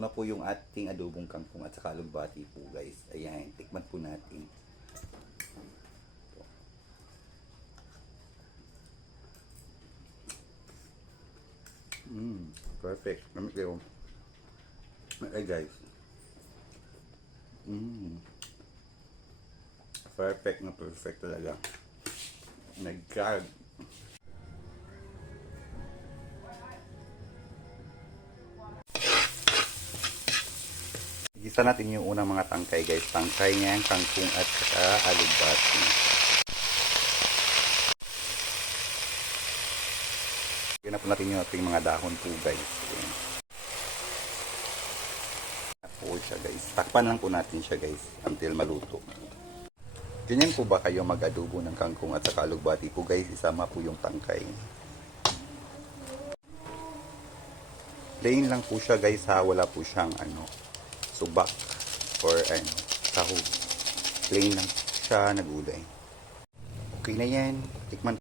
Na po yung ating adobong kangkong at saka alugbati po guys. Ayan, tikman po natin. Perfect. Namit kayo. Ay guys. Perfect na perfect talaga. Nag-crab. Igisa natin yung unang mga tangkay guys. Tangkay niyan, kangkong at saka alugbati. Lagyan na po natin yung ating mga dahon po guys. Ayan. Po siya guys. Takpan lang po natin siya guys until maluto. Ganyan po ba kayo mag-adobo ng kangkong at saka alugbati po guys? Isama po yung tangkay. Plain lang po siya guys ha. Wala po siyang subak or sahog. Plain lang siya na gulay. Okay na yan. Tikman